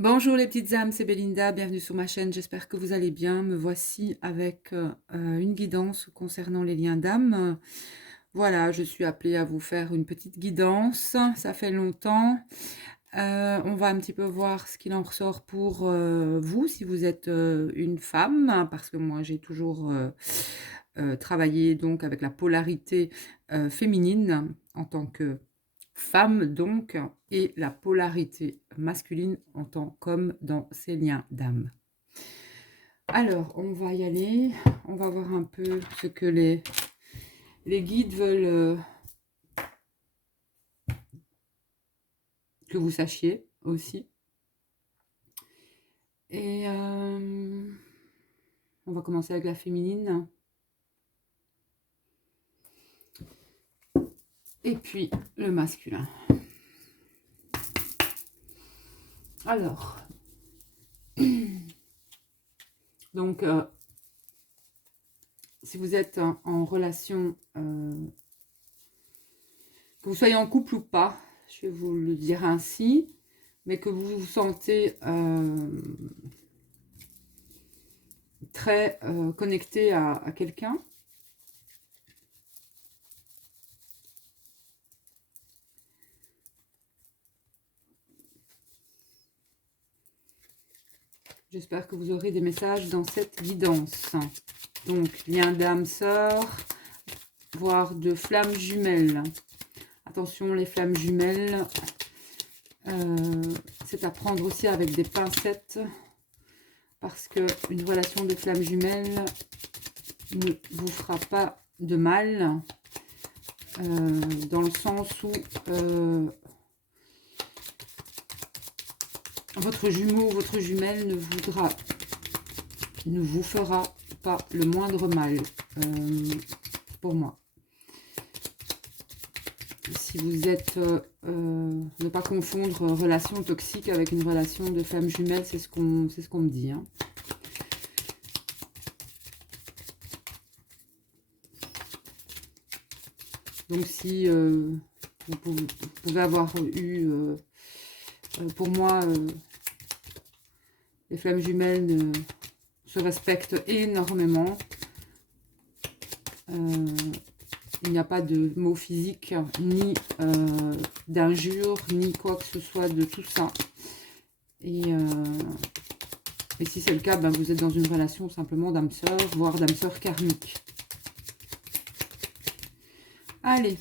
Bonjour les petites âmes, c'est Belinda, bienvenue sur ma chaîne, j'espère que vous allez bien. Me voici avec une guidance concernant les liens d'âme. Voilà, je suis appelée à vous faire une petite guidance, ça fait longtemps. On va un petit peu voir ce qu'il en ressort pour vous, si vous êtes une femme, parce que moi j'ai toujours travaillé donc avec la polarité féminine en tant que femme donc, et la polarité masculine en tant qu'homme dans ces liens d'âme. Alors, on va y aller, on va voir un peu ce que les guides veulent que vous sachiez aussi. Et on va commencer avec la féminine. Et puis le masculin. Alors, donc, si vous êtes en relation, que vous soyez en couple ou pas, je vais vous le dire ainsi, mais que vous vous sentez très connecté à quelqu'un, j'espère que vous aurez des messages dans cette guidance. Donc, lien d'âme sœur, voire de flammes jumelles. Attention, les flammes jumelles, c'est à prendre aussi avec des pincettes, parce qu'une relation de flammes jumelles ne vous fera pas de mal, dans le sens où votre jumeau ou votre jumelle ne vous fera pas le moindre mal, pour moi. Si vous êtes, ne pas confondre relation toxique avec une relation de flamme jumelle, c'est ce qu'on me dit. Hein. Donc si vous pouvez avoir eu, pour moi, les flammes jumelles se respectent énormément. Il n'y a pas de mots physiques, ni d'injures, ni quoi que ce soit de tout ça. Et si c'est le cas, ben vous êtes dans une relation simplement d'âme-sœur, voire d'âme-sœur karmique. Allez.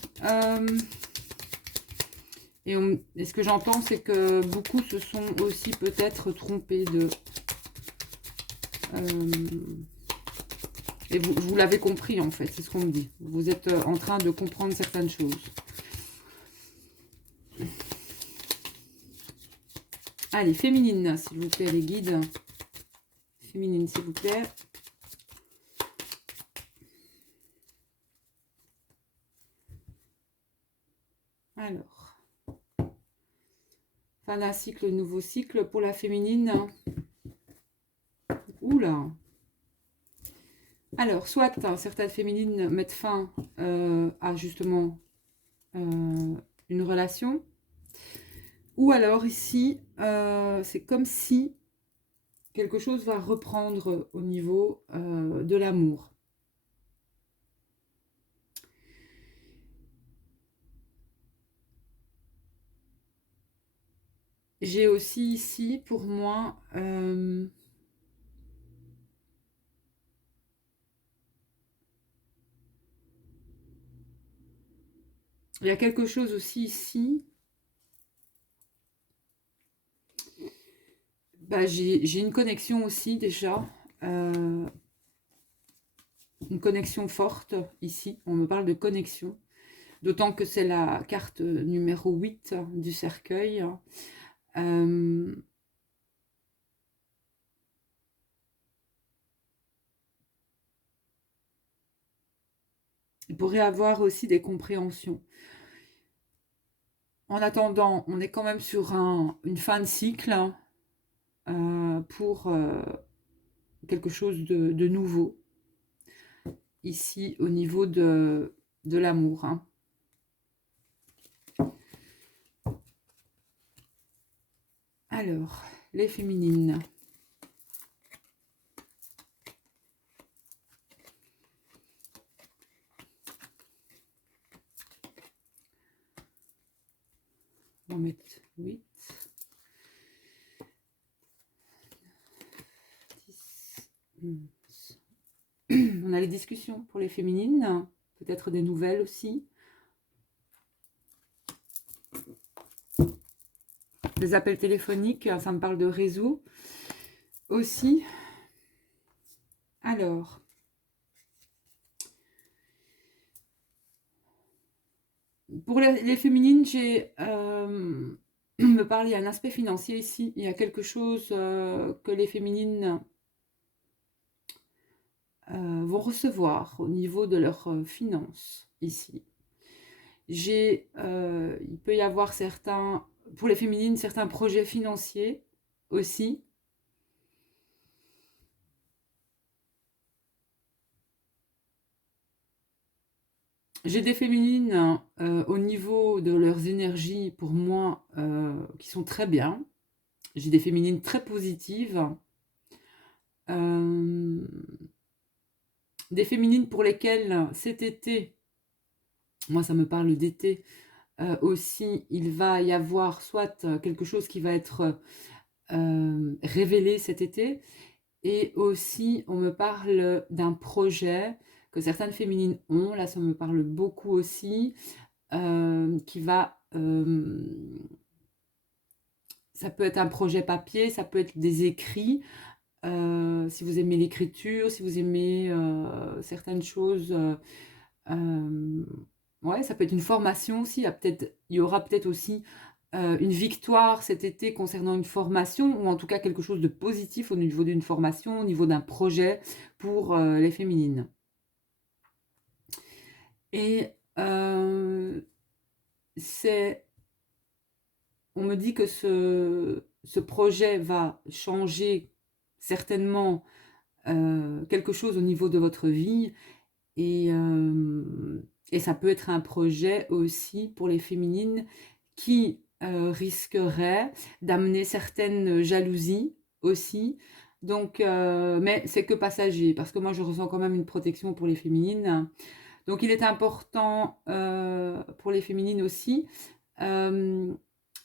Et ce que j'entends, c'est que beaucoup se sont aussi peut-être trompés de... et vous l'avez compris, en fait, c'est ce qu'on me dit. Vous êtes en train de comprendre certaines choses. Allez, féminine, s'il vous plaît, les guides. Féminine, s'il vous plaît. Alors. Fin d'un cycle, nouveau cycle pour la féminine. Oula. Alors, soit certaines féminines mettent fin à justement une relation. Ou alors ici, c'est comme si quelque chose va reprendre au niveau de l'amour. J'ai aussi ici, pour moi, il y a quelque chose aussi ici. Bah, j'ai une connexion aussi déjà. Une connexion forte ici. On me parle de connexion. D'autant que c'est la carte numéro 8 du cercueil. Il pourrait avoir aussi des compréhensions. En attendant, on est quand même sur une fin de cycle pour quelque chose de nouveau. Ici, au niveau de l'amour. Hein. Alors, les féminines. On va mettre 8, 10, 11. On a les discussions pour les féminines, peut-être des nouvelles aussi. Des appels téléphoniques, ça me parle de réseau aussi. Alors, pour les féminines, j'ai me parle, il y a un aspect financier ici. Il y a quelque chose que les féminines vont recevoir au niveau de leurs finances ici. Il peut y avoir certains, pour les féminines, certains projets financiers aussi. J'ai des féminines au niveau de leurs énergies, pour moi, qui sont très bien. J'ai des féminines très positives. Des féminines pour lesquelles cet été, moi ça me parle d'été, aussi, il va y avoir soit quelque chose qui va être révélé cet été, et aussi on me parle d'un projet que certaines féminines ont, là ça me parle beaucoup aussi, qui va... ça peut être un projet papier, ça peut être des écrits, si vous aimez l'écriture, si vous aimez certaines choses... ouais, ça peut être une formation aussi. Il y aura peut-être aussi une victoire cet été concernant une formation, ou en tout cas quelque chose de positif au niveau d'une formation, au niveau d'un projet pour les féminines. Et on me dit que ce projet va changer certainement quelque chose au niveau de votre vie, et ça peut être un projet aussi pour les féminines qui risquerait d'amener certaines jalousies aussi. Donc, mais c'est que passager, parce que moi je ressens quand même une protection pour les féminines. Donc il est important pour les féminines aussi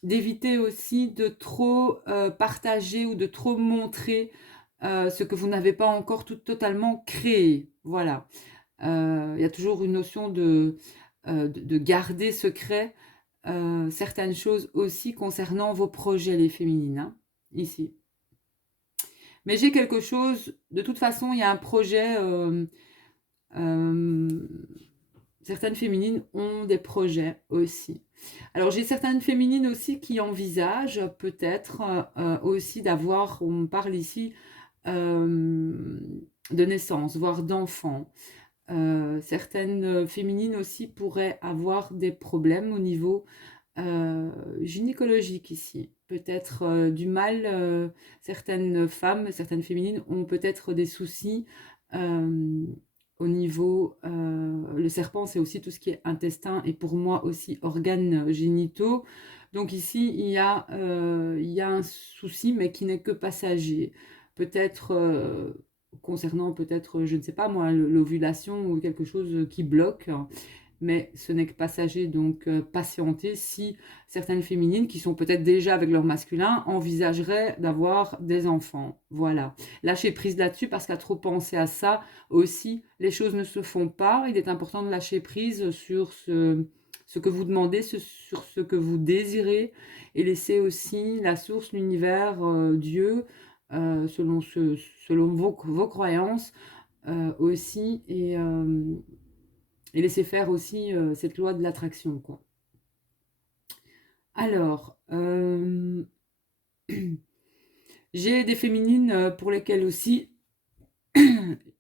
d'éviter aussi de trop partager ou de trop montrer ce que vous n'avez pas encore totalement créé. Voilà. Il y a toujours une notion de garder secret certaines choses aussi concernant vos projets, les féminines, hein, ici. Mais j'ai quelque chose, de toute façon, il y a un projet, certaines féminines ont des projets aussi. Alors j'ai certaines féminines aussi qui envisagent peut-être aussi d'avoir, on me parle ici de naissance, voire d'enfants. Certaines féminines aussi pourraient avoir des problèmes au niveau gynécologique ici. Peut-être du mal, certaines femmes, certaines féminines ont peut-être des soucis au niveau... le serpent, c'est aussi tout ce qui est intestin, et pour moi aussi organes génitaux. Donc ici, il y a un souci, mais qui n'est que passager. Peut-être concernant peut-être, je ne sais pas moi, l'ovulation ou quelque chose qui bloque, mais ce n'est que passager, donc patienter si certaines féminines qui sont peut-être déjà avec leur masculin envisageraient d'avoir des enfants. Voilà. Lâcher prise là-dessus, parce qu'à trop penser à ça aussi, les choses ne se font pas. Il est important de lâcher prise sur ce que vous demandez, sur ce que vous désirez, et laisser aussi la source, l'univers, Dieu, selon vos croyances aussi, et laisser faire aussi cette loi de l'attraction, quoi. Alors, j'ai des féminines pour lesquelles aussi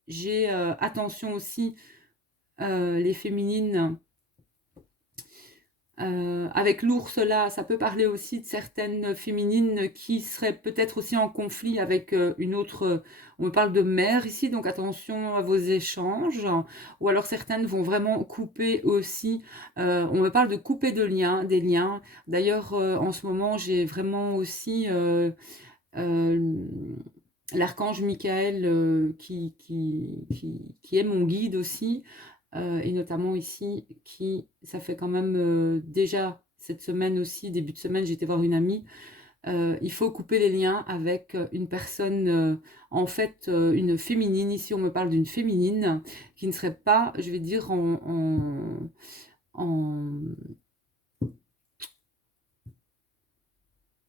j'ai attention aussi, les féminines avec l'ours là, ça peut parler aussi de certaines féminines qui seraient peut-être aussi en conflit avec une autre. On me parle de mère ici, donc attention à vos échanges. Ou alors certaines vont vraiment couper aussi. On me parle de couper des liens. D'ailleurs, en ce moment, j'ai vraiment aussi l'archange Michael qui est mon guide aussi, et notamment ici, ça fait quand même déjà cette semaine aussi, début de semaine, j'étais voir une amie. Il faut couper les liens avec une personne, en fait, une féminine. Ici, on me parle d'une féminine qui ne serait pas, je vais dire, en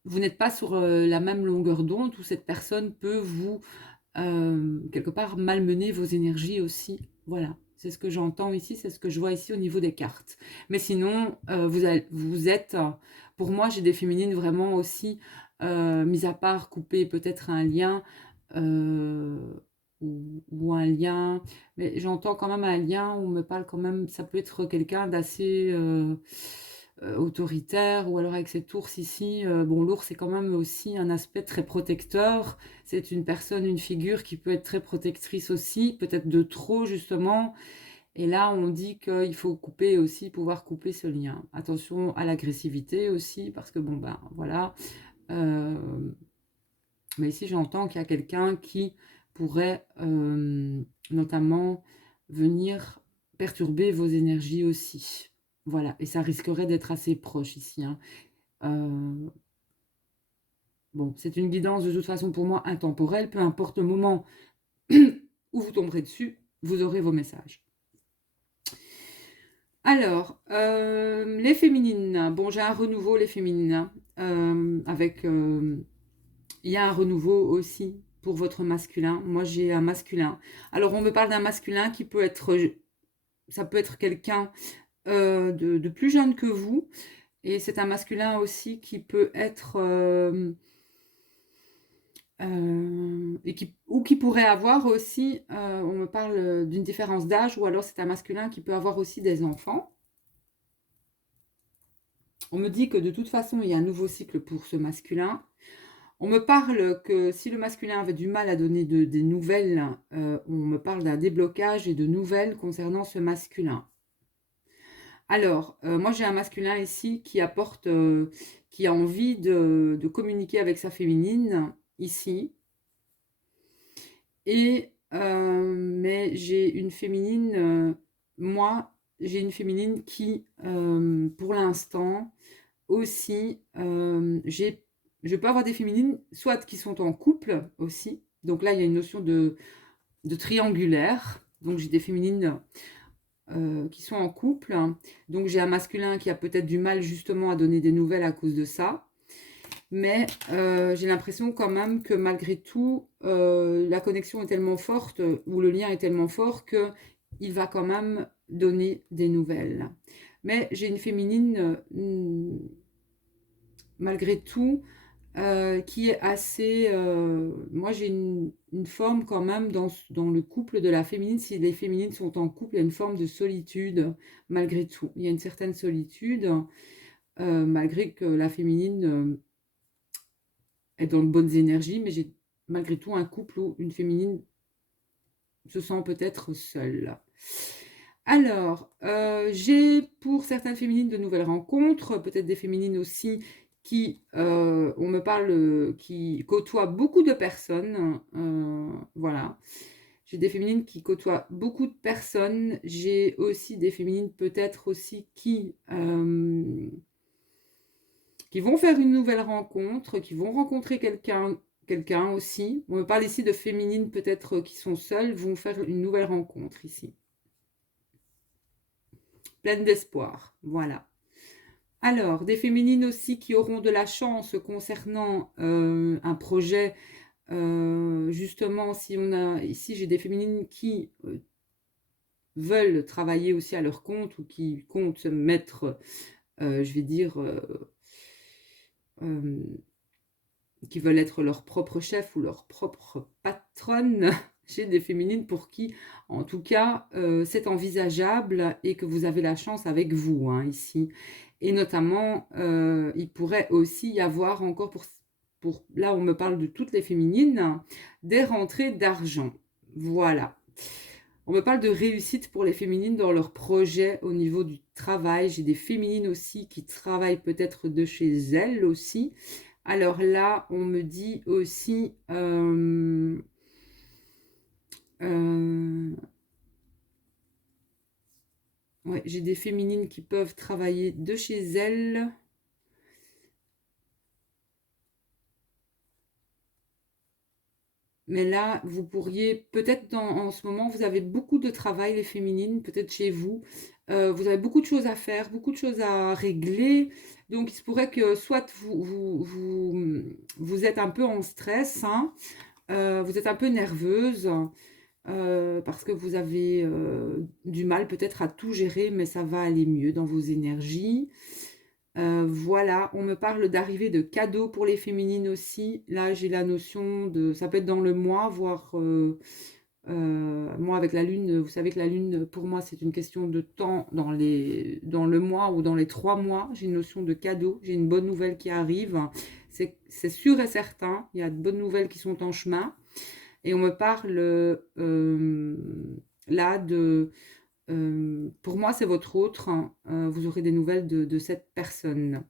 vous n'êtes pas sur la même longueur d'onde où cette personne peut vous, quelque part, malmener vos énergies aussi. Voilà, c'est ce que j'entends ici, c'est ce que je vois ici au niveau des cartes. Mais sinon, vous êtes, pour moi, j'ai des féminines vraiment aussi, mis à part couper peut-être un lien, euh, ou un lien, mais j'entends quand même un lien où on me parle quand même, ça peut être quelqu'un d'assez autoritaire, ou alors avec cet ours ici. Bon, l'ours c'est quand même aussi un aspect très protecteur, c'est une personne, une figure qui peut être très protectrice aussi, peut-être de trop justement, et là on dit qu'il faut couper aussi, pouvoir couper ce lien. Attention à l'agressivité aussi, parce que bon ben voilà, euh, mais ici j'entends qu'il y a quelqu'un qui pourrait notamment venir perturber vos énergies aussi. Voilà, et ça risquerait d'être assez proche ici, hein. Euh, bon, c'est une guidance de toute façon pour moi intemporelle, peu importe le moment où vous tomberez dessus, vous aurez vos messages. Alors, les féminines. Bon, j'ai un renouveau, les féminines, avec il y a un renouveau aussi pour votre masculin. Moi, j'ai un masculin. Alors, on me parle d'un masculin qui peut être, ça peut être quelqu'un de plus jeune que vous. Et c'est un masculin aussi qui peut être, ou qui pourrait avoir aussi, on me parle d'une différence d'âge, ou alors c'est un masculin qui peut avoir aussi des enfants. On me dit que de toute façon, il y a un nouveau cycle pour ce masculin. On me parle que si le masculin avait du mal à donner des nouvelles, on me parle d'un déblocage et de nouvelles concernant ce masculin. Alors, moi j'ai un masculin ici qui apporte, qui a envie de communiquer avec sa féminine, ici. Et, mais j'ai une féminine, moi j'ai une féminine qui, pour l'instant, aussi, je peux avoir des féminines, soit qui sont en couple aussi. Donc là, il y a une notion de triangulaire. Donc j'ai des féminines qui sont en couple. Donc j'ai un masculin qui a peut-être du mal justement à donner des nouvelles à cause de ça. Mais j'ai l'impression quand même que malgré tout, la connexion est tellement forte, ou le lien est tellement fort, qu'il va quand même donner des nouvelles. Mais j'ai une féminine, malgré tout, qui est assez... moi, j'ai une forme quand même dans le couple de la féminine. Si les féminines sont en couple, il y a une forme de solitude, malgré tout. Il y a une certaine solitude, malgré que la féminine est dans de bonnes énergies, mais j'ai malgré tout un couple où une féminine se sent peut-être seule. Alors, j'ai pour certaines féminines de nouvelles rencontres, peut-être des féminines aussi qui, on me parle, qui côtoient beaucoup de personnes. Voilà. J'ai des féminines qui côtoient beaucoup de personnes. J'ai aussi des féminines peut-être aussi qui vont faire une nouvelle rencontre, qui vont rencontrer quelqu'un aussi. On me parle ici de féminines peut-être qui sont seules, vont faire une nouvelle rencontre ici. Pleine d'espoir, voilà. Alors, des féminines aussi qui auront de la chance concernant un projet. Justement, si on a ici, j'ai des féminines qui veulent travailler aussi à leur compte, ou qui comptent se mettre, je vais dire, qui veulent être leur propre chef ou leur propre patronne. J'ai des féminines pour qui, en tout cas, c'est envisageable, et que vous avez la chance avec vous, hein, ici. Et notamment, il pourrait aussi y avoir encore, là on me parle de toutes les féminines, des rentrées d'argent. Voilà. On me parle de réussite pour les féminines dans leurs projets au niveau du travail. J'ai des féminines aussi qui travaillent peut-être de chez elles aussi. Alors là, on me dit aussi... ouais, j'ai des féminines qui peuvent travailler de chez elles. Mais là, vous pourriez, peut-être en ce moment, vous avez beaucoup de travail, les féminines, peut-être chez vous. Vous avez beaucoup de choses à faire, beaucoup de choses à régler. Donc, il se pourrait que soit vous êtes un peu en stress, hein, vous êtes un peu nerveuse, parce que vous avez du mal peut-être à tout gérer, mais ça va aller mieux dans vos énergies. Voilà, on me parle d'arrivée de cadeaux pour les féminines aussi. Là, j'ai la notion de, ça peut être dans le mois, voire moi avec la lune, vous savez que la lune, pour moi, c'est une question de temps dans le mois ou dans les 3 mois. J'ai une notion de cadeau, j'ai une bonne nouvelle qui arrive. C'est sûr et certain, il y a de bonnes nouvelles qui sont en chemin. Et on me parle là de pour moi, c'est votre autre, hein. Vous aurez des nouvelles de cette personne.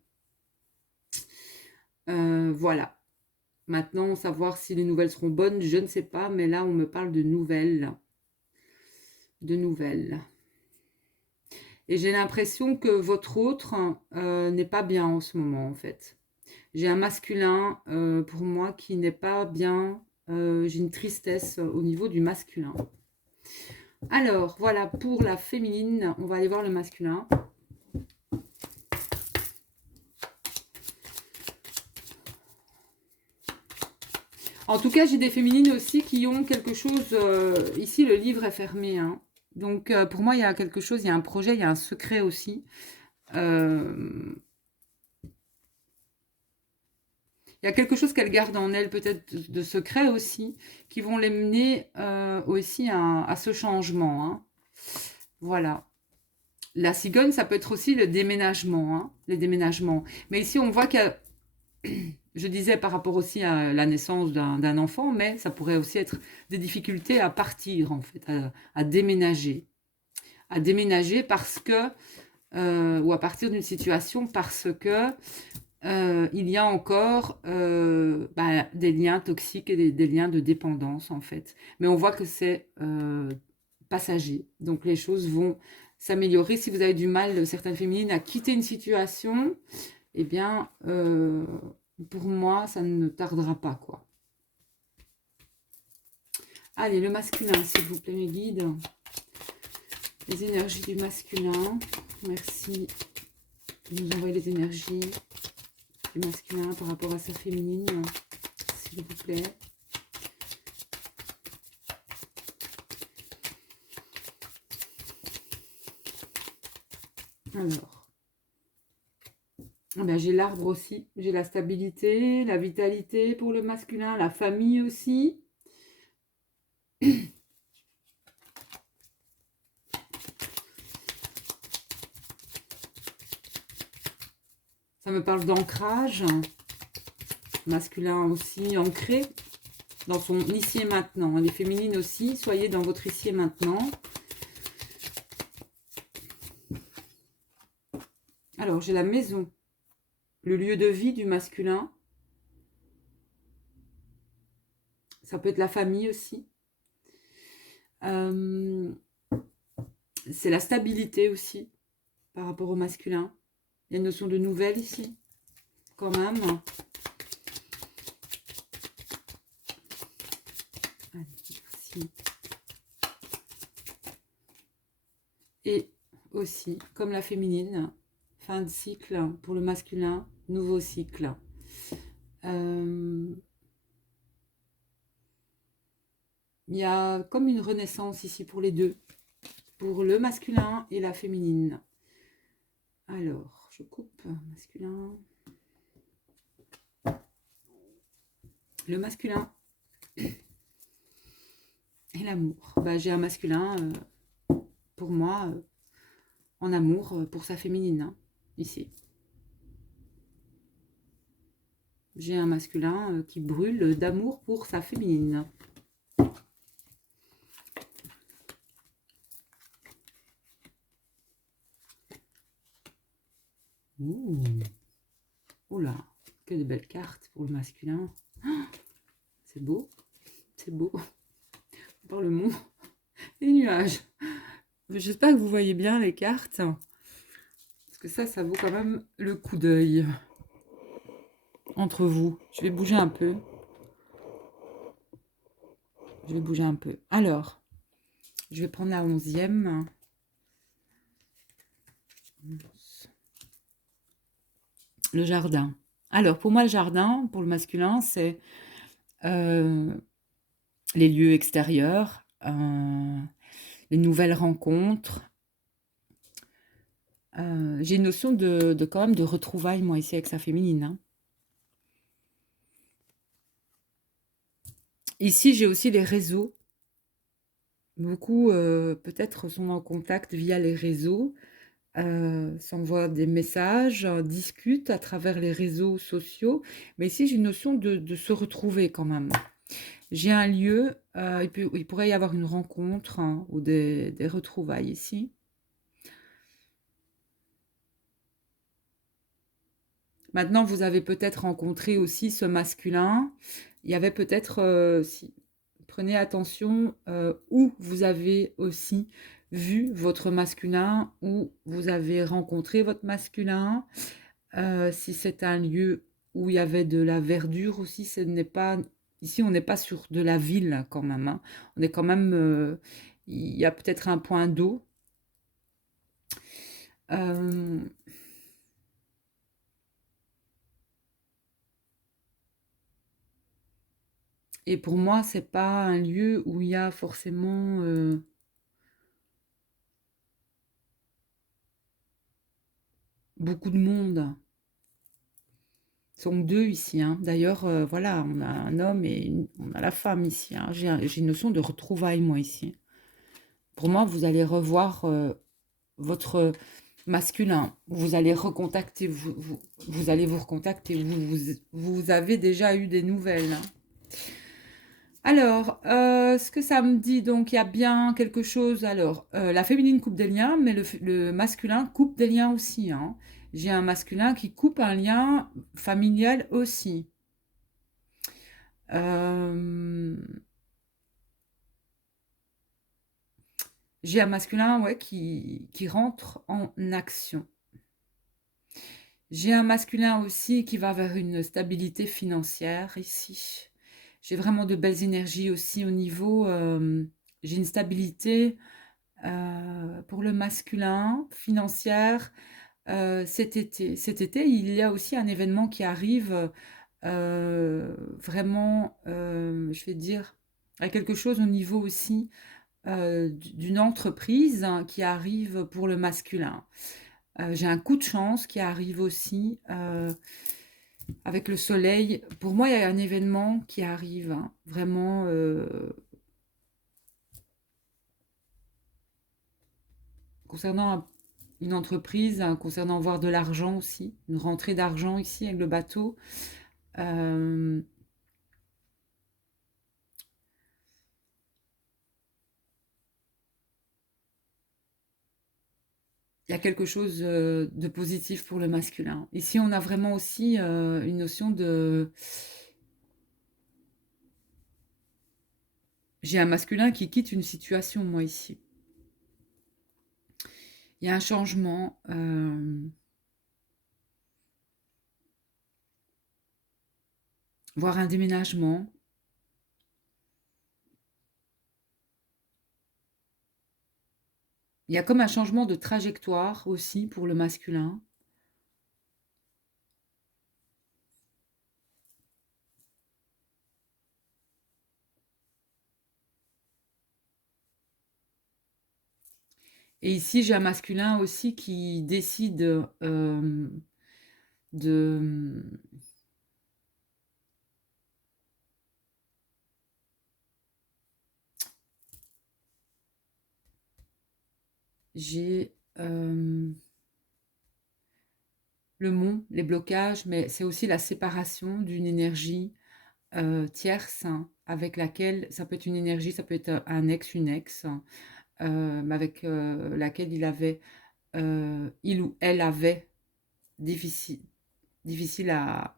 Voilà. Maintenant, savoir si les nouvelles seront bonnes, je ne sais pas, mais là, on me parle de nouvelles. De nouvelles. Et j'ai l'impression que votre autre n'est pas bien en ce moment, en fait. J'ai un masculin, pour moi, qui n'est pas bien. J'ai une tristesse au niveau du masculin. Alors, voilà, pour la féminine, on va aller voir le masculin. En tout cas, j'ai des féminines aussi qui ont quelque chose... ici, le livre est fermé, hein. Donc, pour moi, il y a quelque chose, il y a un projet, il y a un secret aussi. Il y a quelque chose qu'elles gardent en elles, peut-être de secret aussi, qui vont les mener aussi à ce changement, hein. Voilà. La cigogne, ça peut être aussi le déménagement, hein, les déménagements. Mais ici, on voit qu'il y a... Je disais par rapport aussi à la naissance d'un enfant, mais ça pourrait aussi être des difficultés à partir, en fait, à déménager. À déménager parce que, ou à partir d'une situation parce que il y a encore des liens toxiques et des liens de dépendance, en fait. Mais on voit que c'est passager. Donc les choses vont s'améliorer. Si vous avez du mal, certaines féminines, à quitter une situation, eh bien, pour moi, ça ne tardera pas, quoi. Allez, le masculin, s'il vous plaît, mes guides. Les énergies du masculin. Merci de nous envoyer les énergies du masculin par rapport à sa féminine, s'il vous plaît. Alors, ben, j'ai l'arbre aussi, j'ai la stabilité, la vitalité pour le masculin, la famille aussi. Ça me parle d'ancrage, masculin aussi ancré dans son ici et maintenant. Les féminines aussi, soyez dans votre ici et maintenant. Alors, j'ai la maison, le lieu de vie du masculin. Ça peut être la famille aussi. C'est la stabilité aussi par rapport au masculin. Il y a une notion de nouvelle ici, quand même. Allez, merci. Et aussi, comme la féminine, fin de cycle pour le masculin, nouveau cycle. Il y a comme une renaissance ici pour les deux, pour le masculin et la féminine. Alors, je coupe, masculin. Le masculin et l'amour. Bah, j'ai un masculin, pour moi, en amour pour sa féminine, hein, ici. J'ai un masculin qui brûle d'amour pour sa féminine. Ouh. Oula, que de belles cartes pour le masculin. C'est beau, c'est beau. Par le monde, les nuages. J'espère que vous voyez bien les cartes. Parce que ça vaut quand même le coup d'œil entre vous. Je vais bouger un peu. Je vais bouger un peu. Alors, je vais prendre la 11e. Le jardin. Alors, pour moi, le jardin, pour le masculin, c'est les lieux extérieurs, les nouvelles rencontres. J'ai une notion de quand même de retrouvailles, moi, ici, avec sa féminine. Hein. Ici, j'ai aussi les réseaux. Beaucoup, peut-être, sont en contact via les réseaux, s'envoient des messages, discutent à travers les réseaux sociaux. Mais ici, j'ai une notion de se retrouver quand même. J'ai un lieu, il pourrait y avoir une rencontre hein, ou des retrouvailles ici. Maintenant, vous avez peut-être rencontré aussi ce masculin. Il y avait peut-être, si, prenez attention où vous avez aussi vu votre masculin, où vous avez rencontré votre masculin. Si c'est un lieu où il y avait de la verdure aussi, ce n'est pas... Ici, on n'est pas sur de la ville quand même. Hein. On est quand même... il y a peut-être un point d'eau. Euh, et pour moi, c'est pas un lieu où il y a forcément beaucoup de monde. Ils sont deux ici. Hein. D'ailleurs, voilà, on a un homme et on a la femme ici. Hein. J'ai une notion de retrouvailles, moi, ici. Pour moi, vous allez revoir votre masculin. Vous allez recontacter, vous allez vous recontacter. Vous avez déjà eu des nouvelles. Hein. Alors, ce que ça me dit, donc, il y a bien quelque chose. Alors, la féminine coupe des liens, mais le masculin coupe des liens aussi. Hein. J'ai un masculin qui coupe un lien familial aussi. Euh, j'ai un masculin ouais, qui rentre en action. J'ai un masculin aussi qui va vers une stabilité financière ici. J'ai vraiment de belles énergies aussi au niveau... j'ai une stabilité pour le masculin, financière, cet été. Cet été, il y a aussi un événement qui arrive vraiment, je vais dire, à quelque chose au niveau aussi d'une entreprise hein, qui arrive pour le masculin. J'ai un coup de chance qui arrive aussi avec le soleil. Pour moi, il y a un événement qui arrive hein, vraiment concernant une entreprise, hein, concernant voir de l'argent aussi, une rentrée d'argent ici avec le bateau. Euh, il y a quelque chose de positif pour le masculin. Ici, on a vraiment aussi une notion de... J'ai un masculin qui quitte une situation, moi, ici. Il y a un changement, voire un déménagement. Il y a comme un changement de trajectoire aussi pour le masculin. Et ici, j'ai un masculin aussi qui décide de... J'ai le mont, les blocages, mais c'est aussi la séparation d'une énergie tierce hein, avec laquelle, ça peut être une énergie, ça peut être un ex, une ex, hein, avec laquelle il ou elle avait difficile, difficile à...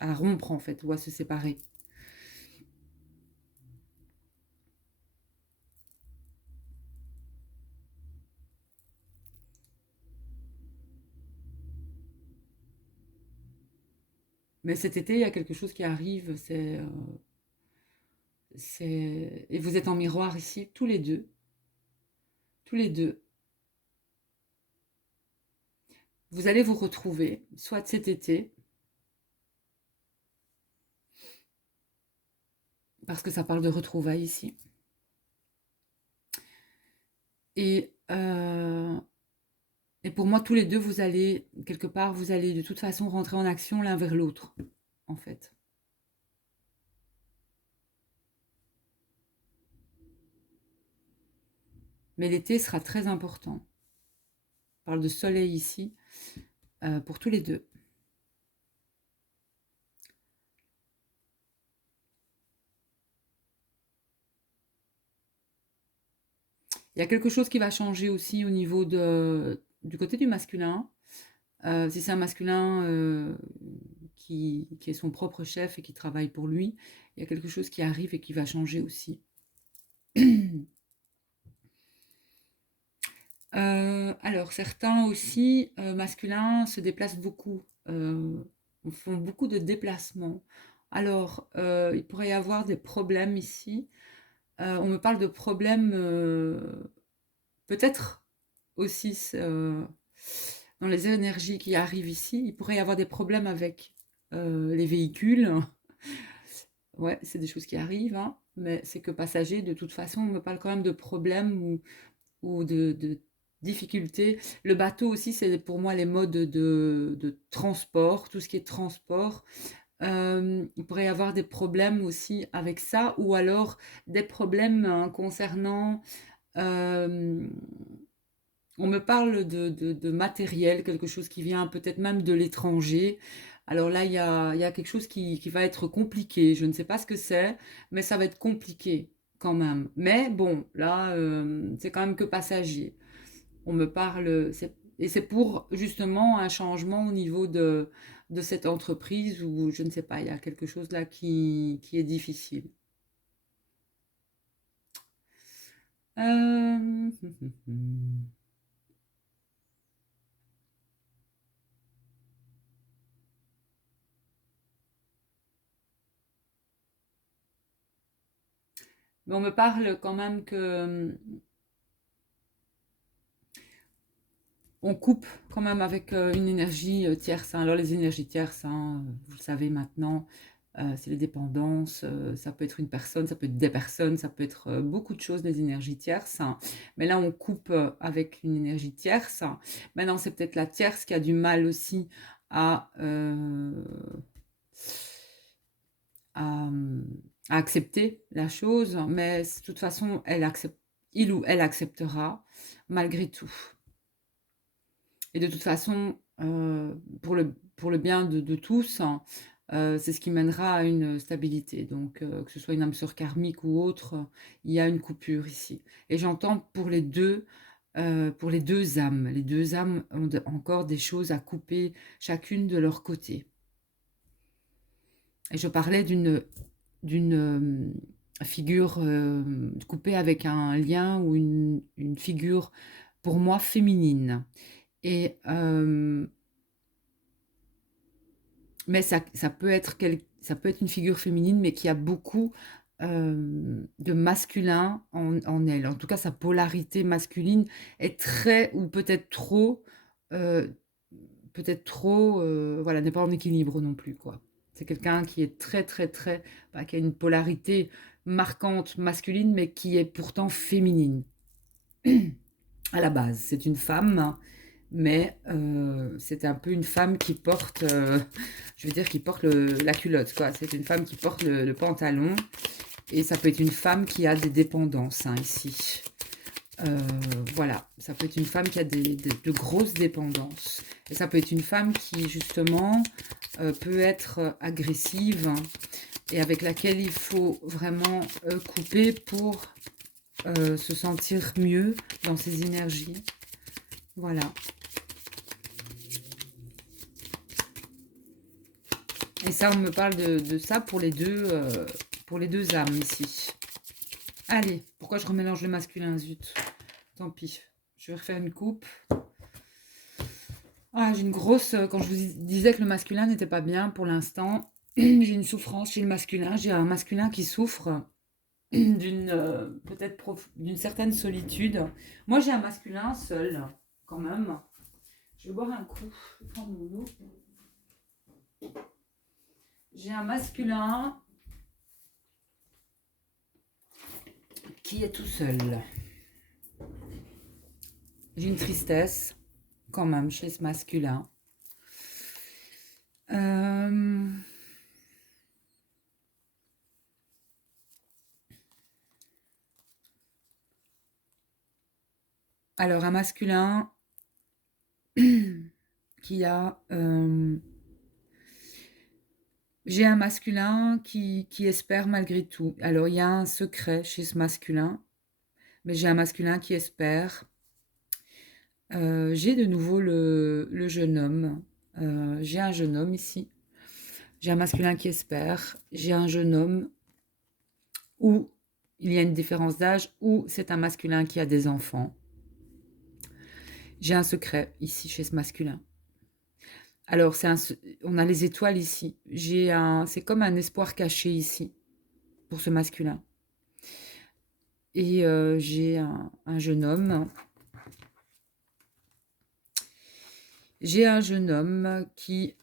à rompre en fait, ou à se séparer. Mais cet été, il y a quelque chose qui arrive, et vous êtes en miroir ici, tous les deux. Vous allez vous retrouver, soit cet été, parce que ça parle de retrouvailles ici, et, euh, et pour moi, tous les deux, vous allez, quelque part, vous allez de toute façon rentrer en action l'un vers l'autre, en fait. Mais l'été sera très important. On parle de soleil ici, pour tous les deux. Il y a quelque chose qui va changer aussi au niveau du côté du masculin. Si c'est un masculin qui est son propre chef et qui travaille pour lui, il y a quelque chose qui arrive et qui va changer aussi. Alors, certains aussi, masculins, se déplacent beaucoup, font beaucoup de déplacements. Alors, il pourrait y avoir des problèmes ici. On me parle de problèmes, peut-être aussi dans les énergies qui arrivent ici, il pourrait y avoir des problèmes avec les véhicules. Ouais, c'est des choses qui arrivent, hein, mais c'est que passager. De toute façon, on me parle quand même de problèmes ou de difficultés. Le bateau aussi, c'est pour moi les modes de transport, tout ce qui est transport. Il pourrait y avoir des problèmes aussi avec ça, ou alors des problèmes hein, concernant... euh, on me parle de matériel, quelque chose qui vient peut-être même de l'étranger. Alors là, il y a quelque chose qui va être compliqué. Je ne sais pas ce que c'est, mais ça va être compliqué quand même. Mais bon, là, c'est quand même que passager. On me parle, et c'est pour justement un changement au niveau de cette entreprise où, je ne sais pas, il y a quelque chose là qui est difficile. Euh, Mais on me parle quand même que on coupe quand même avec une énergie tierce, hein. Alors les énergies tierces, hein, vous le savez maintenant, c'est les dépendances, ça peut être une personne, ça peut être des personnes, ça peut être beaucoup de choses, des énergies tierces, hein. Mais là, on coupe avec une énergie tierce. Maintenant, c'est peut-être la tierce qui a du mal aussi à, euh, à, à accepter la chose, mais de toute façon, il ou elle acceptera malgré tout. Et de toute façon, pour le bien de tous, hein, c'est ce qui mènera à une stabilité. Donc, que ce soit une âme sœur karmique ou autre, il y a une coupure ici. Et j'entends pour les deux âmes. Les deux âmes ont encore des choses à couper, chacune de leur côté. Et je parlais d'une figure coupée avec un lien ou une figure, pour moi, féminine. Et mais ça peut être une figure féminine, mais qui a beaucoup de masculin en elle. En tout cas, sa polarité masculine est très, ou euh, peut-être trop, voilà, n'est pas en équilibre non plus, quoi. C'est quelqu'un qui est très, très, très, bah, qui a une polarité marquante masculine, mais qui est pourtant féminine à la base. C'est une femme, mais c'est un peu une femme qui porte, je veux dire, qui porte la culotte, quoi. C'est une femme qui porte le pantalon, et ça peut être une femme qui a des dépendances, hein, ici. Voilà, ça peut être une femme qui a de grosses dépendances. Et ça peut être une femme qui, justement, peut être agressive, hein, et avec laquelle il faut vraiment couper pour se sentir mieux dans ses énergies. Voilà. ça, on me parle de ça pour les deux âmes ici. Allez, pourquoi je remélange le masculin, zut. Tant pis, je vais refaire une coupe. Ah, j'ai une grosse... Quand je vous disais que le masculin n'était pas bien pour l'instant, j'ai une souffrance chez le masculin. J'ai un masculin qui souffre d'une d'une certaine solitude. Moi, j'ai un masculin seul, quand même. Je vais boire un coup. Je vais prendre mon eau. J'ai un masculin qui est tout seul. J'ai une tristesse, quand même, chez ce masculin. Alors, un masculin qui a... j'ai un masculin qui espère malgré tout. Alors, il y a un secret chez ce masculin, mais j'ai un masculin qui espère. J'ai de nouveau le jeune homme. J'ai un jeune homme ici. J'ai un masculin qui espère. J'ai un jeune homme où il y a une différence d'âge, où c'est un masculin qui a des enfants. J'ai un secret ici chez ce masculin. Alors, on a les étoiles ici. C'est comme un espoir caché ici pour ce masculin. Et j'ai un jeune homme. J'ai un jeune homme qui...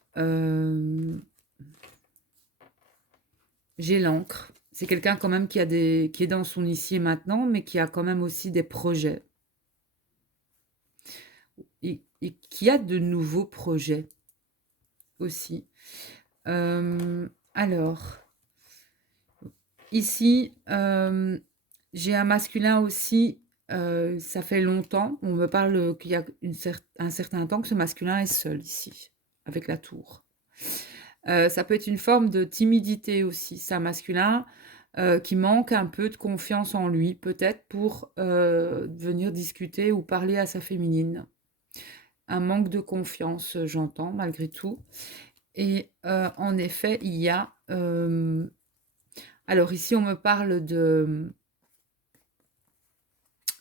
j'ai l'encre. C'est quelqu'un quand même qui est dans son ici et maintenant, mais qui a quand même aussi des projets. Et qui a de nouveaux projets aussi. Alors, ici, j'ai un masculin aussi, ça fait longtemps, on me parle qu'il y a un certain temps que ce masculin est seul ici, avec la tour. Ça peut être une forme de timidité aussi, c'est un masculin qui manque un peu de confiance en lui, peut-être pour venir discuter ou parler à sa féminine. Un manque de confiance, j'entends, malgré tout. Et en effet, il y a... alors ici, on me parle d'une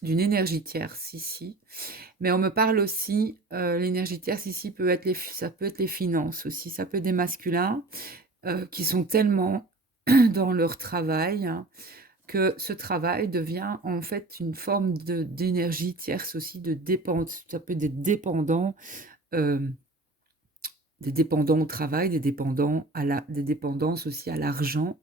énergie tierce ici. Mais on me parle aussi, l'énergie tierce ici ça peut être les finances aussi. Ça peut être des masculins qui sont tellement dans leur travail, hein, que ce travail devient en fait une forme d'énergie tierce aussi, de dépendance. Ça peut être des dépendants au travail, des dépendances aussi à l'argent.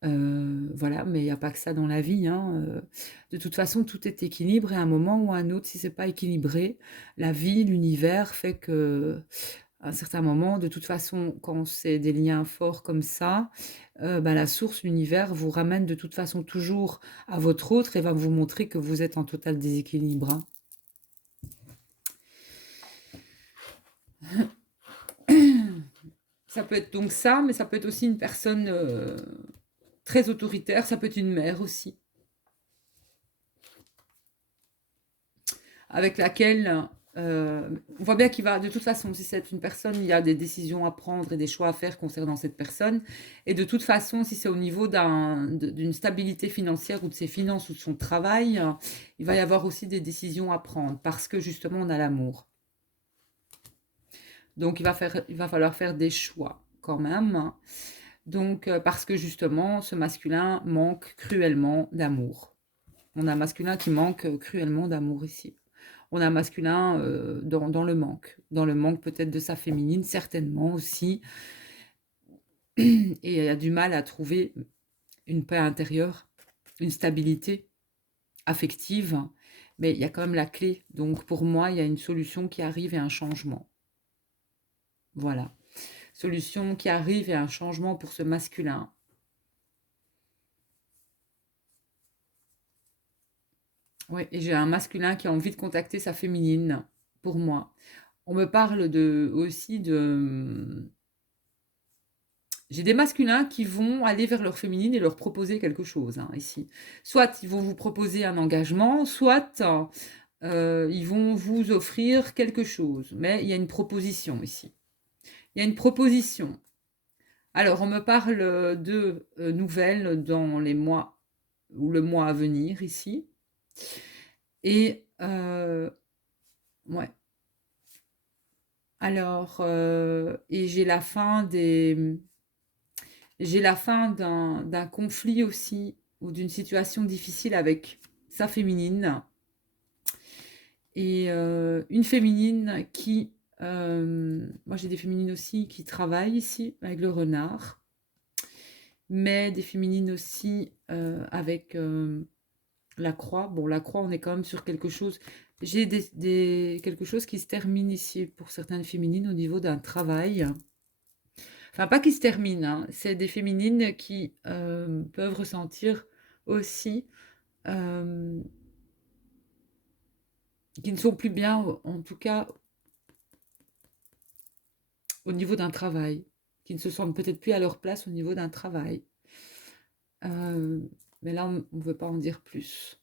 Voilà, mais il n'y a pas que ça dans la vie, hein. De toute façon, tout est équilibre et à un moment ou à un autre, si c'est pas équilibré, la vie, l'univers fait que à un certain moment, de toute façon, quand c'est des liens forts comme ça, bah, la source, l'univers vous ramène de toute façon toujours à votre autre et va vous montrer que vous êtes en total déséquilibre, hein. Ça peut être donc ça, mais ça peut être aussi une personne très autoritaire, ça peut être une mère aussi, avec laquelle on voit bien qu'il va, de toute façon, si c'est une personne, il y a des décisions à prendre et des choix à faire concernant cette personne. Et de toute façon, si c'est au niveau d'une stabilité financière ou de ses finances ou de son travail, il va y avoir aussi des décisions à prendre parce que justement, on a l'amour. Donc, il va falloir faire des choix quand même. Donc, parce que justement, ce masculin manque cruellement d'amour. On a un masculin qui manque cruellement d'amour ici. On a un masculin dans le manque. Dans le manque peut-être de sa féminine, certainement aussi. Et il a du mal à trouver une paix intérieure, une stabilité affective. Mais il y a quand même la clé. Donc pour moi, il y a une solution qui arrive et un changement. Voilà. Solution qui arrive et un changement pour ce masculin. Oui, et j'ai un masculin qui a envie de contacter sa féminine, pour moi. On me parle aussi de... J'ai des masculins qui vont aller vers leur féminine et leur proposer quelque chose, hein, ici. Soit ils vont vous proposer un engagement, soit ils vont vous offrir quelque chose. Mais il y a une proposition ici. Il y a une proposition. Alors, on me parle de nouvelles dans les mois ou le mois à venir ici. Et ouais. Alors, et j'ai la fin d'un conflit aussi ou d'une situation difficile avec sa féminine et une féminine qui, moi j'ai des féminines aussi qui travaillent ici avec le renard, mais des féminines aussi avec la croix. Bon, la croix, on est quand même sur quelque chose. J'ai quelque chose qui se termine ici pour certaines féminines au niveau d'un travail. Enfin, pas qui se termine, hein, c'est des féminines qui peuvent ressentir aussi, euh, qui ne sont plus bien, en tout cas au niveau d'un travail, qui ne se sentent peut-être plus à leur place au niveau d'un travail. Euh, mais là, on ne veut pas en dire plus.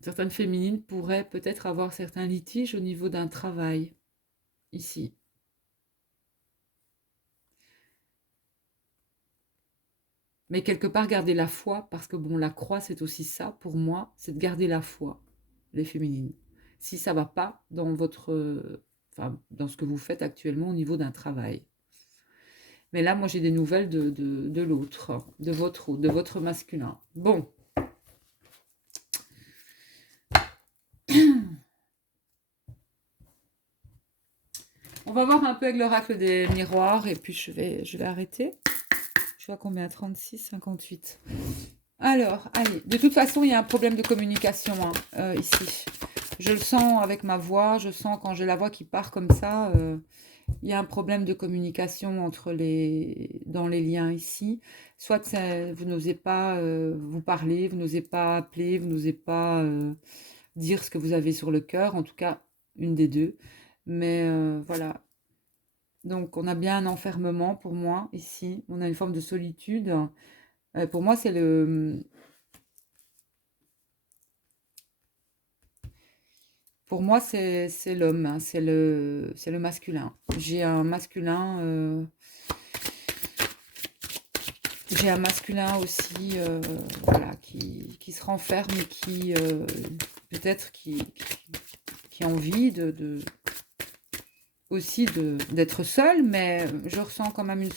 Certaines féminines pourraient peut-être avoir certains litiges au niveau d'un travail, ici. Mais quelque part, garder la foi, parce que bon, la croix, c'est aussi ça, pour moi, c'est de garder la foi, les féminines. Si ça va pas dans enfin, dans ce que vous faites actuellement au niveau d'un travail. Mais là, moi, j'ai des nouvelles de l'autre, de votre masculin. Bon, on va voir un peu avec l'oracle des miroirs, et puis je vais arrêter. Je vois combien? 36, 58. Alors, allez, de toute façon, il y a un problème de communication hein, ici. Je le sens avec ma voix, je sens quand j'ai la voix qui part comme ça, il y a un problème de communication dans les liens ici. Soit vous n'osez pas vous parler, vous n'osez pas appeler, vous n'osez pas dire ce que vous avez sur le cœur, en tout cas, une des deux. Mais voilà. Donc, on a bien un enfermement pour moi ici. On a une forme de solitude. Pour moi, c'est l'homme, hein, c'est le masculin. J'ai un masculin aussi, voilà, qui se renferme et qui, peut-être, qui a envie aussi d'être seul, mais je ressens quand même une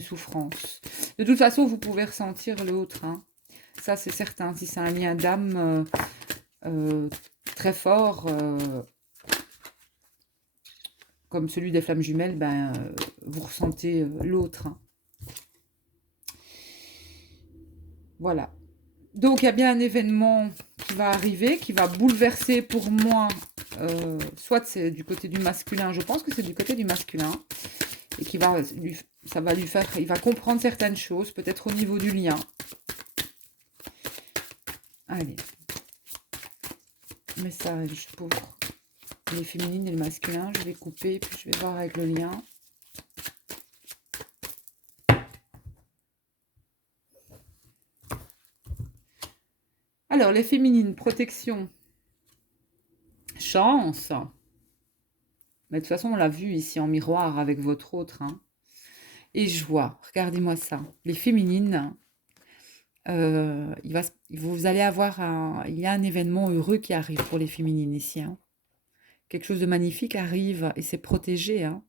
souffrance. De toute façon, vous pouvez ressentir l'autre, hein. Ça, c'est certain. Si c'est un lien d'âme euh, très fort, comme celui des flammes jumelles, ben, vous ressentez l'autre, hein. Voilà. Donc, il y a bien un événement qui va arriver, qui va bouleverser pour moi, soit c'est du côté du masculin, je pense que c'est du côté du masculin, et ça va lui faire, il va comprendre certaines choses, peut-être au niveau du lien. Allez. Message pour les féminines et le masculin. Je vais couper, puis je vais voir avec le lien. Alors, les féminines, protection, chance. Mais de toute façon, on l'a vu ici en miroir avec votre autre. Hein. Et joie. Regardez-moi ça. Les féminines, vous allez avoir il y a un événement heureux qui arrive pour les féminines ici. Hein. Quelque chose de magnifique arrive et c'est protégé. Hein.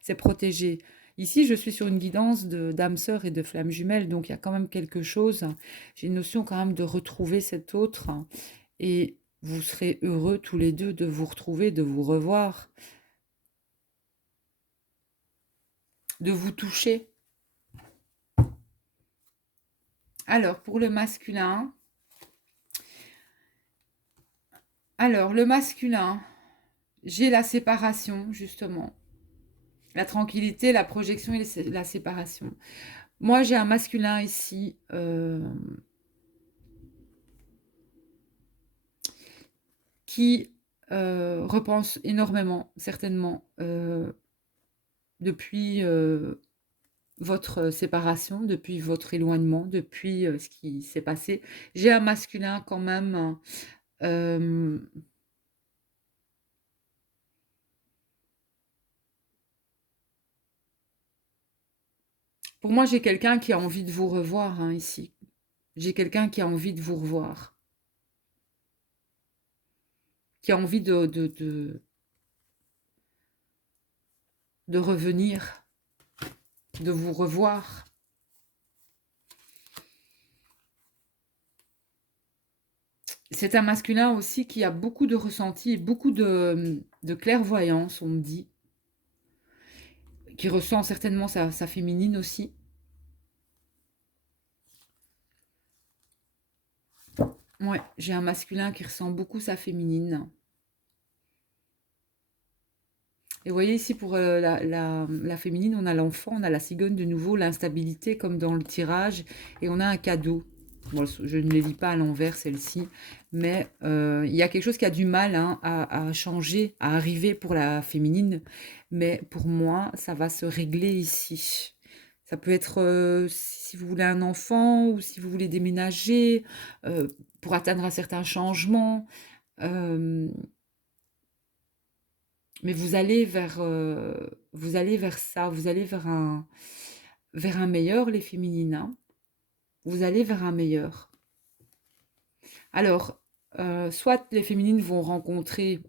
C'est protégé. Ici, je suis sur une guidance d'âme sœur et de flamme jumelle, donc il y a quand même quelque chose. J'ai une notion quand même de retrouver cet autre. Et vous serez heureux tous les deux de vous retrouver, de vous revoir, de vous toucher. Alors, pour le masculin. Alors, le masculin, j'ai la séparation, justement. La tranquillité, la projection et la séparation. Moi, j'ai un masculin ici qui repense énormément, certainement, depuis votre séparation, depuis votre éloignement, depuis ce qui s'est passé. J'ai un masculin quand même Euh, pour moi, j'ai quelqu'un qui a envie de vous revoir hein, ici. J'ai quelqu'un qui a envie de vous revoir, qui a envie de revenir, de vous revoir. C'est un masculin aussi qui a beaucoup de ressenti et beaucoup de clairvoyance, on me dit, qui ressent certainement sa féminine aussi. Ouais, j'ai un masculin qui ressent beaucoup sa féminine. Et vous voyez ici pour la féminine, on a l'enfant, on a la cigogne de nouveau, l'instabilité comme dans le tirage, et on a un cadeau. Bon, je ne les lis pas à l'envers, celle-ci, mais il y a quelque chose qui a du mal hein, à changer, à arriver pour la féminine, mais pour moi, ça va se régler ici. Ça peut être si vous voulez un enfant ou si vous voulez déménager pour atteindre un certain changement. euh, mais vous allez vers ça, vous allez vers un meilleur, les féminines, hein. Vous allez vers un meilleur. Alors, soit les féminines vont rencontrer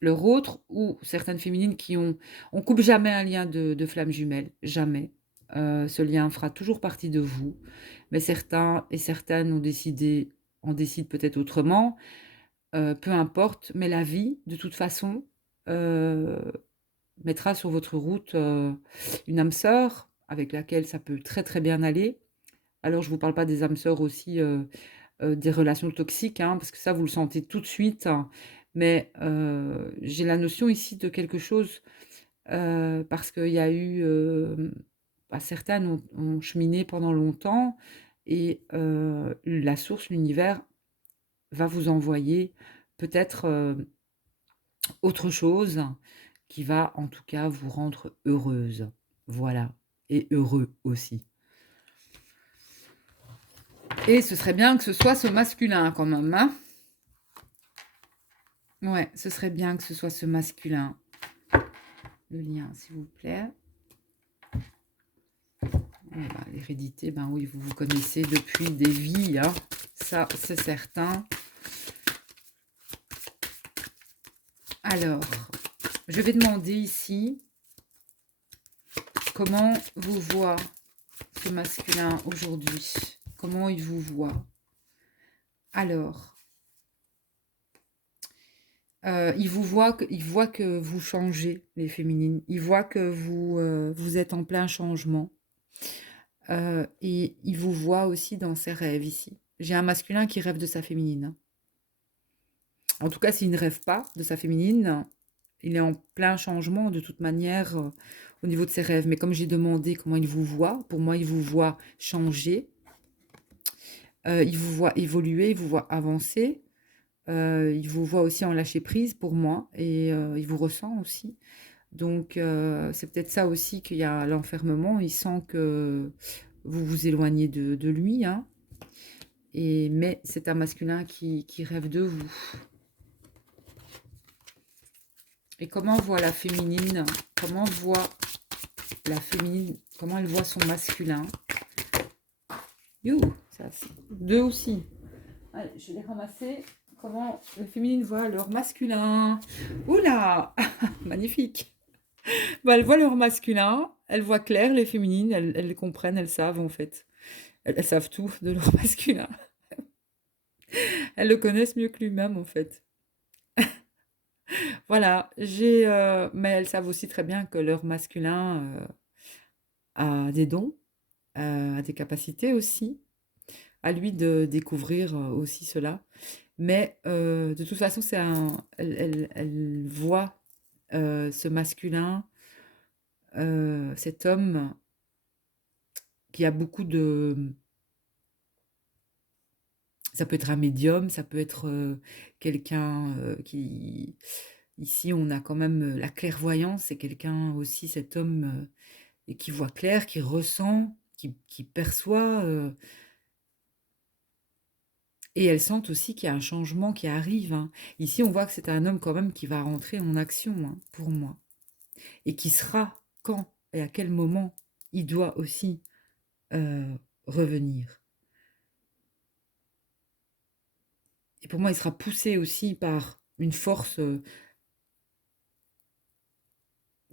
leur autre, ou certaines féminines qui ont... On coupe jamais un lien de flamme jumelle, jamais. Ce lien fera toujours partie de vous. Mais certains et certaines en décident peut-être autrement. Peu importe, mais la vie, de toute façon, euh, mettra sur votre route une âme sœur avec laquelle ça peut très très bien aller. Alors je ne vous parle pas des âmes sœurs aussi, des relations toxiques, hein, parce que ça vous le sentez tout de suite. Hein. Mais j'ai la notion ici de quelque chose parce qu'il y a eu, certaines ont cheminé pendant longtemps et la source, l'univers, va vous envoyer peut-être autre chose qui va en tout cas vous rendre heureuse. Voilà. Et heureux aussi. Et ce serait bien que ce soit ce masculin quand même. Hein, ouais, ce serait bien que ce soit ce masculin. Le lien, s'il vous plaît. L'hérédité, ben oui, vous vous connaissez depuis des vies. Hein. Ça, c'est certain. Alors, je vais demander ici comment vous voit ce masculin aujourd'hui. Comment il vous voit. Alors, il voit que vous changez, les féminines. Il voit que vous êtes en plein changement. Et il vous voit aussi dans ses rêves ici. J'ai un masculin qui rêve de sa féminine. Hein. En tout cas, s'il ne rêve pas de sa féminine, il est en plein changement de toute manière au niveau de ses rêves. Mais comme j'ai demandé comment il vous voit, pour moi, il vous voit changer. Il vous voit évoluer, il vous voit avancer. Il vous voit aussi en lâcher prise pour moi et il vous ressent aussi. Donc c'est peut-être ça aussi qu'il y a l'enfermement. Il sent que vous vous éloignez de lui, hein. Mais c'est un masculin qui rêve de vous. Et comment voit la féminine? Comment voit la féminine? Comment elle voit son masculin? You, ça, deux aussi. Allez, je vais les ramasser. Comment les féminines voient leur masculin? Oula, magnifique. Bah, elles voient leur masculin, elles voient clair, les féminines, elles comprennent, elles savent en fait. Elles savent tout de leur masculin. Elles le connaissent mieux que lui-même en fait. Voilà, mais elles savent aussi très bien que leur masculin a des dons, a des capacités aussi. À lui de découvrir aussi cela. Mais de toute façon, elle voit ce masculin, cet homme qui a beaucoup de... Ça peut être un médium, ça peut être quelqu'un qui... Ici, on a quand même la clairvoyance, c'est quelqu'un aussi, cet homme et qui voit clair, qui ressent, qui perçoit Et elles sentent aussi qu'il y a un changement qui arrive, hein. Ici, on voit que c'est un homme quand même qui va rentrer en action, hein, pour moi. Et qui sera quand et à quel moment il doit aussi revenir. Et pour moi, il sera poussé aussi par une force,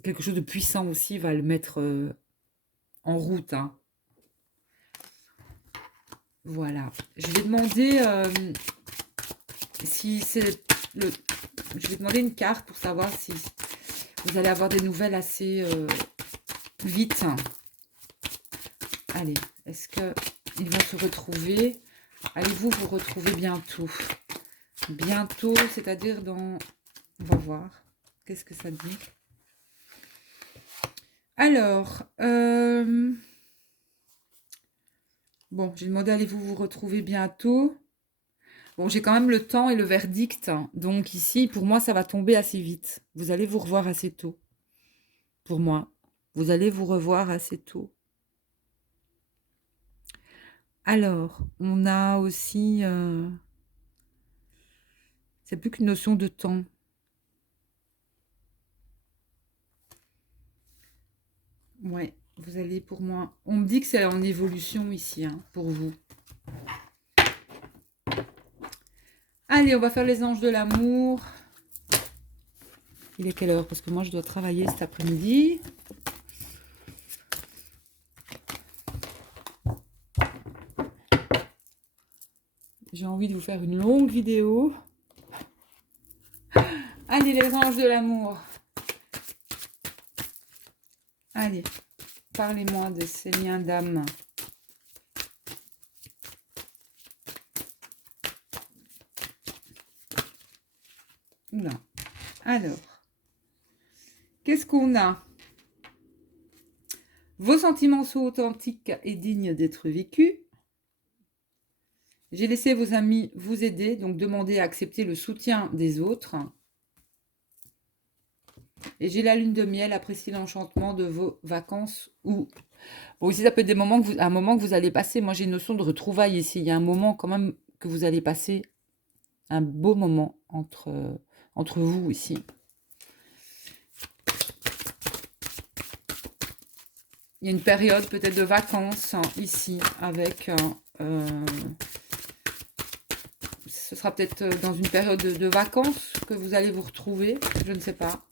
quelque chose de puissant aussi va le mettre en route, hein. Voilà. Je vais demander si c'est le. Je vais demander une carte pour savoir si vous allez avoir des nouvelles assez vite. Allez, est-ce que ils vont se retrouver? Allez-vous vous retrouver bientôt? Bientôt, c'est-à-dire dans... On va voir. Qu'est-ce que ça dit? Alors, bon, j'ai demandé allez-vous vous retrouver bientôt? Bon, j'ai quand même le temps et le verdict. Donc ici, pour moi, ça va tomber assez vite. Vous allez vous revoir assez tôt. Pour moi, vous allez vous revoir assez tôt. Alors, on a aussi... c'est plus qu'une notion de temps. Ouais, vous allez pour moi... On me dit que c'est en évolution ici, hein, pour vous. Allez, on va faire les anges de l'amour. Il est quelle heure? Parce que moi, je dois travailler cet après-midi. J'ai envie de vous faire une longue vidéo. Allez, les anges de l'amour. Allez, parlez-moi de ces liens d'âme. Oula. Alors, qu'est-ce qu'on a? Vos sentiments sont authentiques et dignes d'être vécus. J'ai laissé vos amis vous aider, donc demandez à accepter le soutien des autres. Et j'ai la lune de miel, appréciez l'enchantement de vos vacances ou... Bon, ici, ça peut être des moments que un moment que vous allez passer. Moi, j'ai une notion de retrouvailles ici. Il y a un moment quand même que vous allez passer, un beau moment entre vous ici. Il y a une période peut-être de vacances ici avec... ce sera peut-être dans une période de vacances que vous allez vous retrouver. Je ne sais pas.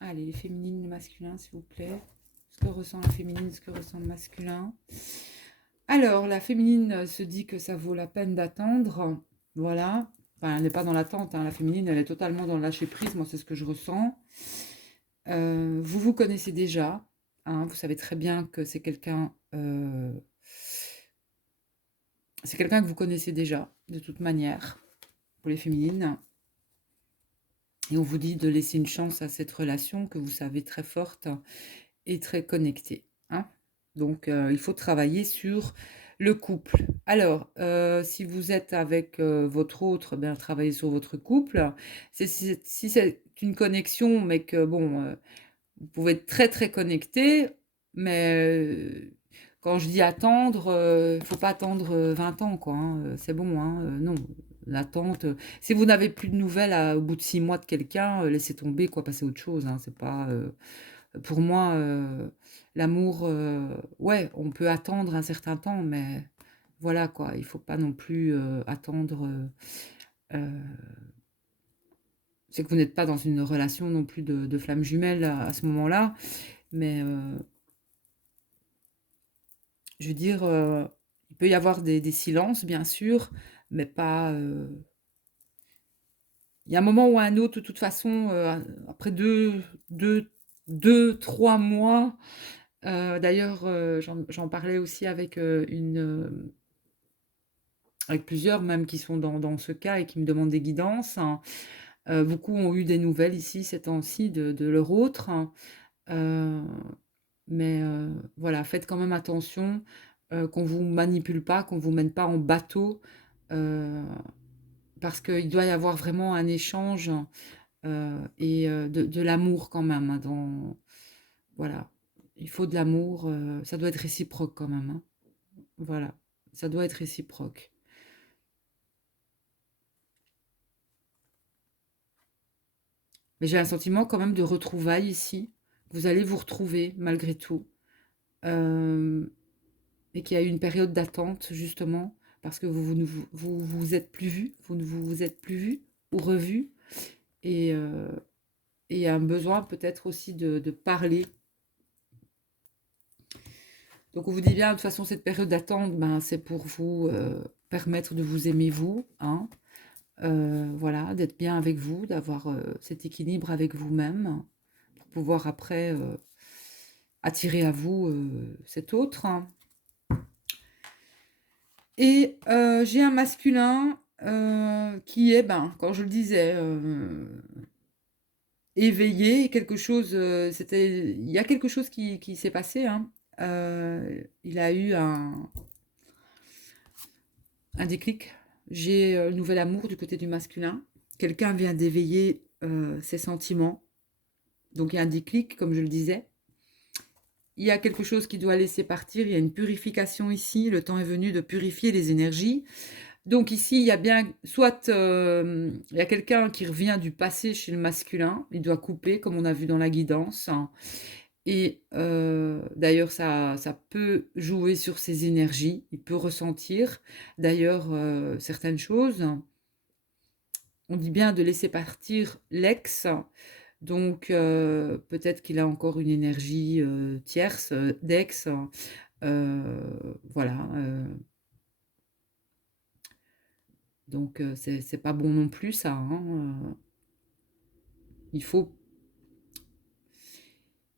Allez, les féminines, les masculins, s'il vous plaît. Ce que ressent la féminine, ce que ressent le masculin. Alors, la féminine se dit que ça vaut la peine d'attendre. Voilà. Enfin, elle n'est pas dans l'attente. Hein. La féminine, elle est totalement dans le lâcher-prise. Moi, c'est ce que je ressens. Vous vous connaissez déjà. Hein, vous savez très bien que c'est quelqu'un... c'est quelqu'un que vous connaissez déjà, de toute manière, pour les féminines. Et on vous dit de laisser une chance à cette relation que vous savez très forte et très connectée. Hein. Donc, il faut travailler sur le couple. Alors, si vous êtes avec votre autre, bien, travaillez sur votre couple. Si c'est une connexion, mais que, bon, vous pouvez être très, très connecté, mais quand je dis attendre, il ne faut pas attendre 20 ans, quoi. Hein, c'est bon, hein, non. L'attente. Si vous n'avez plus de nouvelles au bout de 6 mois de quelqu'un, laissez tomber, quoi, passez à autre chose. Hein, c'est pas... pour moi, l'amour, ouais, on peut attendre un certain temps, mais voilà quoi, il faut pas non plus attendre. Euh, c'est que vous n'êtes pas dans une relation non plus de flamme jumelle à ce moment-là, mais je veux dire, il peut y avoir des silences, bien sûr, mais pas. Il y a un moment ou un autre, de toute façon, après deux, 3 mois. D'ailleurs, j'en parlais aussi avec avec plusieurs même qui sont dans ce cas et qui me demandent des guidances. Hein. Beaucoup ont eu des nouvelles ici ces temps-ci de leur autre. Hein. Euh, mais voilà, faites quand même attention qu'on vous manipule pas, qu'on vous mène pas en bateau, euh, parce qu'il doit y avoir vraiment un échange et de l'amour quand même. Hein, voilà. il faut de l'amour, ça doit être réciproque quand même, hein. Voilà, ça doit être réciproque. Mais j'ai un sentiment quand même de retrouvailles ici. Vous allez vous retrouver malgré tout. Et qu'il y a eu une période d'attente justement parce que vous êtes plus vus, vous ne vous êtes plus vus ou revus. Et il y a un besoin peut-être aussi de parler. Donc on vous dit bien, de toute façon, cette période d'attente, ben, c'est pour vous permettre de vous aimer vous, hein. Voilà, d'être bien avec vous, d'avoir cet équilibre avec vous-même, pour pouvoir après attirer à vous cet autre, hein. Et j'ai un masculin qui est, ben, quand je le disais, éveillé, quelque chose, il y a quelque chose qui s'est passé, hein. Il a eu un déclic. J'ai le nouvel amour du côté du masculin. Quelqu'un vient d'éveiller ses sentiments. Donc il y a un déclic, comme je le disais. Il y a quelque chose qui doit laisser partir. Il y a une purification ici. Le temps est venu de purifier les énergies. Donc ici, il y a bien, soit il y a quelqu'un qui revient du passé chez le masculin. Il doit couper, comme on a vu dans la guidance, hein. Et d'ailleurs, ça peut jouer sur ses énergies. Il peut ressentir d'ailleurs certaines choses. On dit bien de laisser partir l'ex. Donc peut-être qu'il a encore une énergie tierce d'ex. Voilà. Donc c'est pas bon non plus ça, hein. Il faut,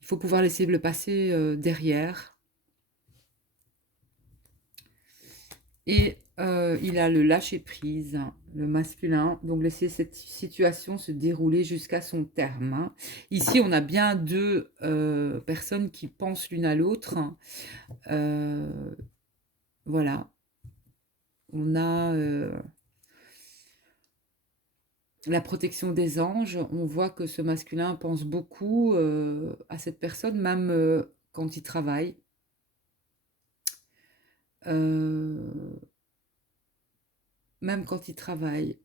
il faut pouvoir laisser le passé derrière. Et il a le lâcher-prise, le masculin. Donc, laisser cette situation se dérouler jusqu'à son terme, hein. Ici, on a bien deux personnes qui pensent l'une à l'autre. Voilà. On a la protection des anges. On voit que ce masculin pense beaucoup à cette personne, même quand il travaille. Même quand il travaille.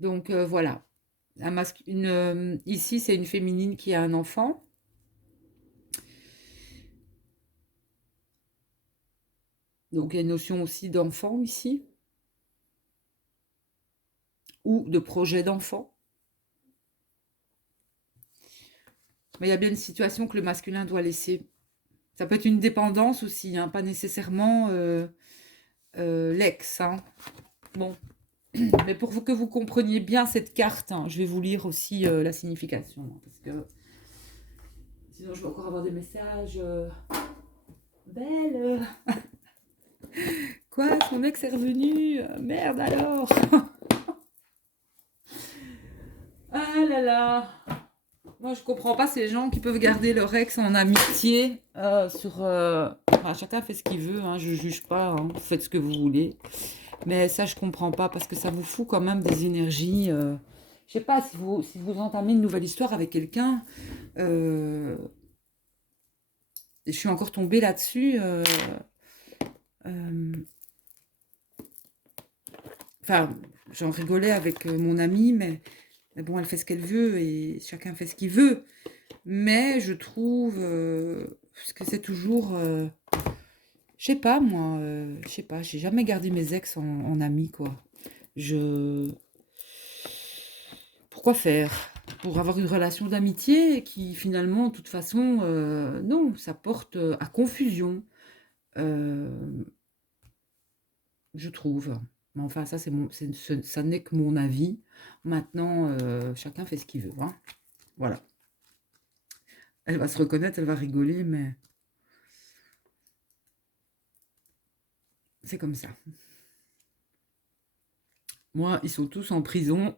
Donc voilà. Ici, c'est une féminine qui a un enfant. Donc il y a une notion aussi d'enfant ici, ou de projet d'enfant. Mais il y a bien une situation que le masculin doit laisser. Ça peut être une dépendance aussi, hein, pas nécessairement l'ex, hein. Bon, mais pour que vous compreniez bien cette carte, hein, je vais vous lire aussi la signification, hein, parce que sinon je vais encore avoir des messages. Belle, quoi, son ex est revenu, merde alors. Ah là là. Moi, je comprends pas ces gens qui peuvent garder leur ex en amitié enfin, chacun fait ce qu'il veut, hein, je juge pas, hein, vous faites ce que vous voulez. Mais ça, je comprends pas parce que ça vous fout quand même des énergies. Je sais pas, si vous entamez une nouvelle histoire avec quelqu'un, et je suis encore tombée là-dessus. Euh, Enfin, j'en rigolais avec mon amie, mais bon, elle fait ce qu'elle veut et chacun fait ce qu'il veut. Mais je trouve que c'est toujours, je sais pas moi, je sais pas, j'ai jamais gardé mes ex en amis quoi. Je Pourquoi faire? Pour avoir une relation d'amitié qui finalement, de toute façon, non, ça porte à confusion, heu, je trouve. Mais enfin ça c'est ça n'est que mon avis. Maintenant, chacun fait ce qu'il veut, hein. Voilà. Elle va se reconnaître, elle va rigoler, mais c'est comme ça. Moi, ils sont tous en prison.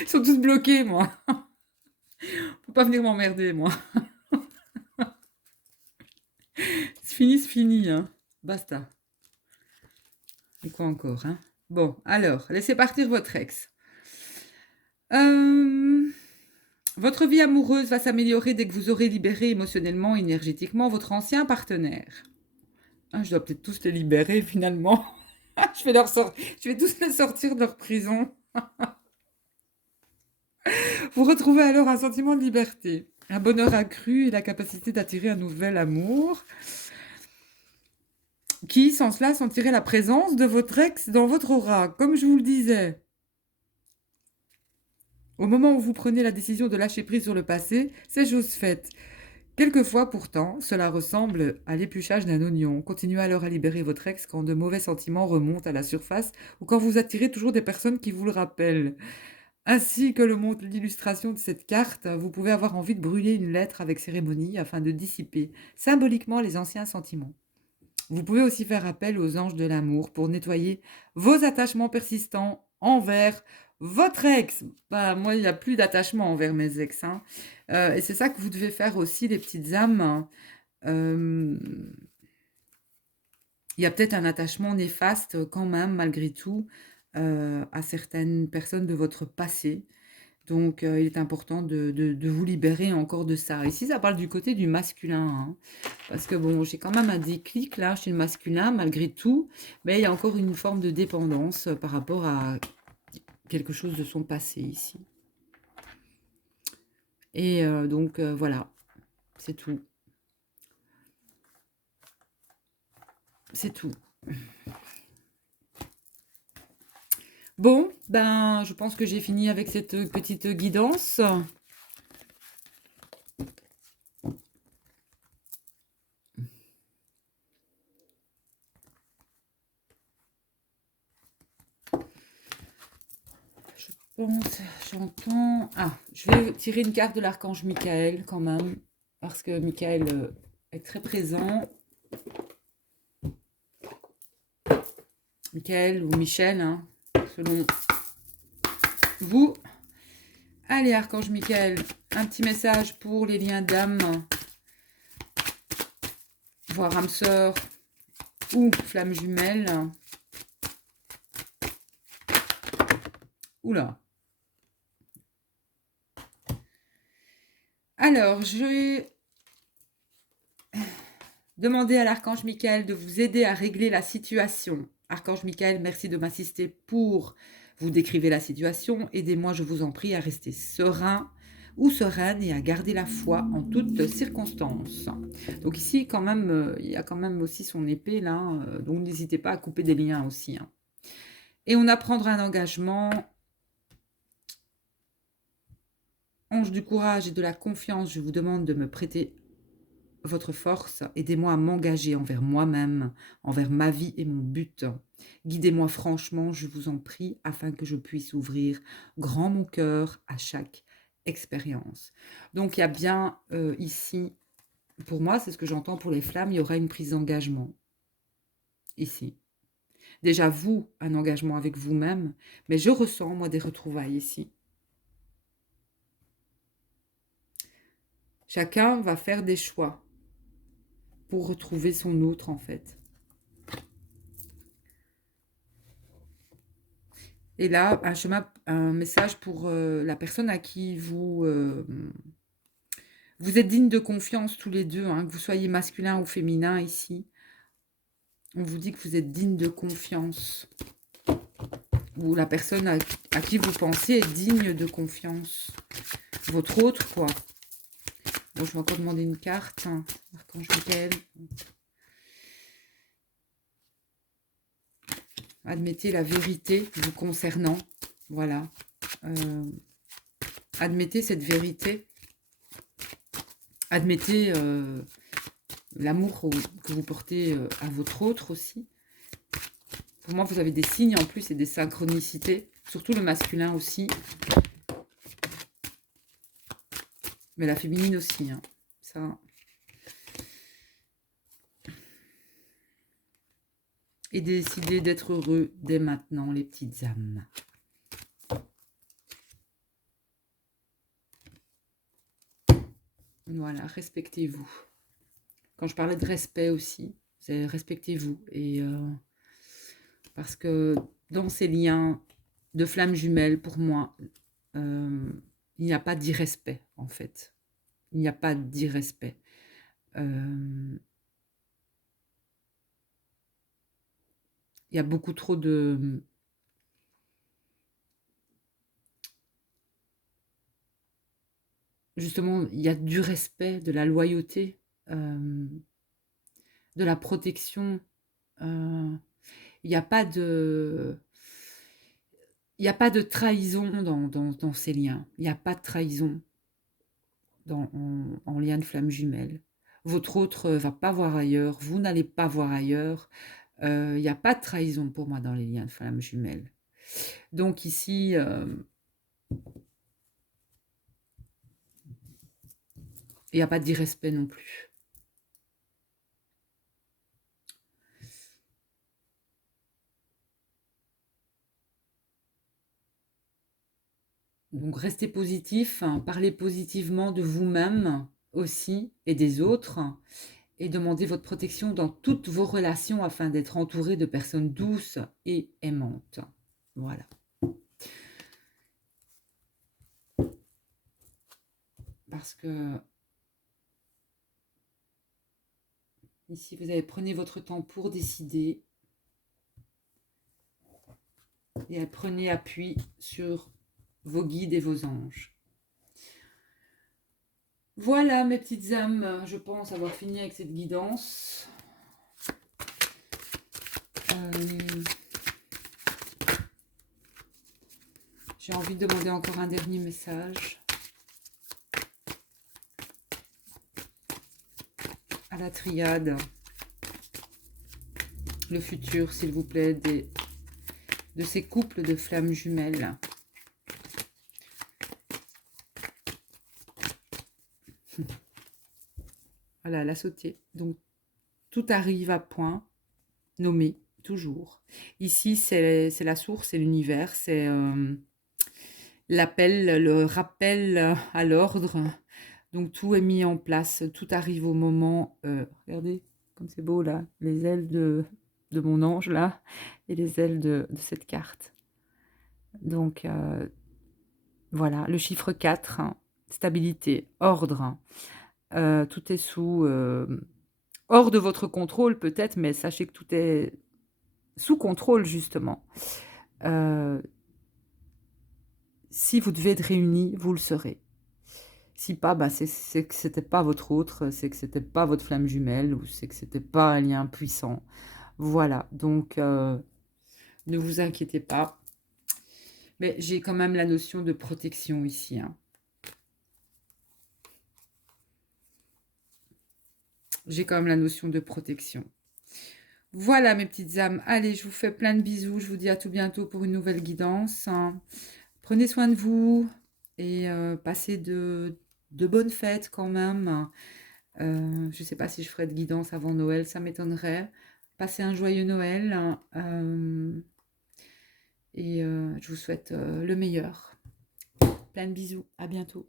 Ils sont tous bloqués, moi. Faut pas venir m'emmerder, moi. fini, c'est fini, hein. Basta. Et quoi encore, hein? Bon, alors, laissez partir votre ex. Votre vie amoureuse va s'améliorer dès que vous aurez libéré émotionnellement, énergétiquement votre ancien partenaire. Ah, je dois peut-être tous les libérer finalement. Je vais tous les sortir de leur prison. Vous retrouvez alors un sentiment de liberté, un bonheur accru et la capacité d'attirer un nouvel amour qui, sans cela, sentirait la présence de votre ex dans votre aura, comme je vous le disais. Au moment où vous prenez la décision de lâcher prise sur le passé, c'est chose faite. Quelquefois, pourtant, cela ressemble à l'épluchage d'un oignon. Continuez alors à libérer votre ex quand de mauvais sentiments remontent à la surface ou quand vous attirez toujours des personnes qui vous le rappellent. Ainsi que le montre l'illustration de cette carte, vous pouvez avoir envie de brûler une lettre avec cérémonie afin de dissiper symboliquement les anciens sentiments. Vous pouvez aussi faire appel aux anges de l'amour pour nettoyer vos attachements persistants envers votre ex. Bah, moi, il n'y a plus d'attachement envers mes ex, hein. Et c'est ça que vous devez faire aussi, les petites âmes. Euh, il y a peut-être un attachement néfaste quand même, malgré tout, à certaines personnes de votre passé. Donc, il est important de vous libérer encore de ça. Ici, ça parle du côté du masculin, hein, parce que bon, j'ai quand même un déclic là chez le masculin, malgré tout, mais il y a encore une forme de dépendance par rapport à quelque chose de son passé ici. Et donc, voilà, c'est tout. C'est tout. Bon, ben, je pense que j'ai fini avec cette petite guidance. Je pense, j'entends... Ah, je vais tirer une carte de l'archange Michael quand même, parce que Michael est très présent. Michael ou Michel, hein, selon vous. Allez, archange Michael, un petit message pour les liens d'âme, voire âme sœur ou flamme jumelle. Oula. Alors, je vais demander à l'archange Michael de vous aider à régler la situation. Archange Michael, merci de m'assister pour vous décrire la situation. Aidez-moi, je vous en prie, à rester serein ou sereine et à garder la foi en toutes circonstances. Donc ici, quand même, il y a quand même aussi son épée là, donc n'hésitez pas à couper des liens aussi, hein. Et on a prendre un engagement. Ange du courage et de la confiance, je vous demande de me prêter votre force. Aidez-moi à m'engager envers moi-même, envers ma vie et mon but. Guidez-moi franchement, je vous en prie, afin que je puisse ouvrir grand mon cœur à chaque expérience. Donc il y a bien ici, pour moi, c'est ce que j'entends pour les flammes, il y aura une prise d'engagement ici. Déjà vous, un engagement avec vous-même, mais je ressens, moi, des retrouvailles ici. Chacun va faire des choix pour retrouver son autre, en fait. Et là, un message pour la personne à qui vous êtes digne de confiance tous les deux, hein, que vous soyez masculin ou féminin ici. On vous dit que vous êtes digne de confiance. Ou la personne à qui vous pensez est digne de confiance. Votre autre, quoi. Bon, je vais encore demander une carte. Hein. Archange Michael. Admettez la vérité vous concernant. Voilà. Admettez cette vérité. Admettez l'amour que vous portez à votre autre aussi. Pour moi, vous avez des signes en plus et des synchronicités. Surtout le masculin aussi. Mais la féminine aussi. Hein. Ça... Et décidez d'être heureux dès maintenant, les petites âmes. Voilà, respectez-vous. Quand je parlais de respect aussi, c'est respectez-vous. Et parce que dans ces liens de flammes jumelles, pour moi, euh, il n'y a pas d'irrespect, en fait. Il n'y a pas d'irrespect. Il y a beaucoup trop de... Justement, il y a du respect, de la loyauté, de la protection. Il n'y a pas de... Il n'y a pas de trahison dans ces liens. Il n'y a pas de trahison en lien de flamme jumelle. Votre autre va pas voir ailleurs, vous n'allez pas voir ailleurs. Il n'y a pas de trahison pour moi dans les liens de flamme jumelle. Donc ici, il n'y a pas d'irrespect non plus. Donc restez positif, hein, parlez positivement de vous-même aussi et des autres et demandez votre protection dans toutes vos relations afin d'être entouré de personnes douces et aimantes. Voilà. Parce que ici, prenez votre temps pour décider et prenez appui sur vos guides et vos anges. Voilà mes petites âmes, je pense avoir fini avec cette guidance. J'ai envie de demander encore un dernier message à la triade. Le futur, s'il vous plaît, de ces couples de flammes jumelles. Voilà, elle a sauté. Donc, tout arrive à point, nommé, toujours. Ici, c'est la source, c'est l'univers, c'est l'appel, le rappel à l'ordre. Donc, tout est mis en place, tout arrive au moment. Regardez, comme c'est beau, là, les ailes de mon ange, là, et les ailes de cette carte. Donc, voilà, le chiffre 4, hein, stabilité, ordre. Tout est hors de votre contrôle peut-être, mais sachez que tout est sous contrôle justement. Si vous devez être réunis, vous le serez. Si pas, bah c'est que c'était pas votre autre, c'est que c'était pas votre flamme jumelle, ou c'est que c'était pas un lien puissant. Voilà, donc ne vous inquiétez pas. Mais j'ai quand même la notion de protection ici, hein. J'ai quand même la notion de protection. Voilà mes petites âmes. Allez, je vous fais plein de bisous. Je vous dis à tout bientôt pour une nouvelle guidance. Prenez soin de vous et passez de bonnes fêtes quand même. Je ne sais pas si je ferai de guidance avant Noël, ça m'étonnerait. Passez un joyeux Noël et je vous souhaite le meilleur. Plein de bisous. À bientôt.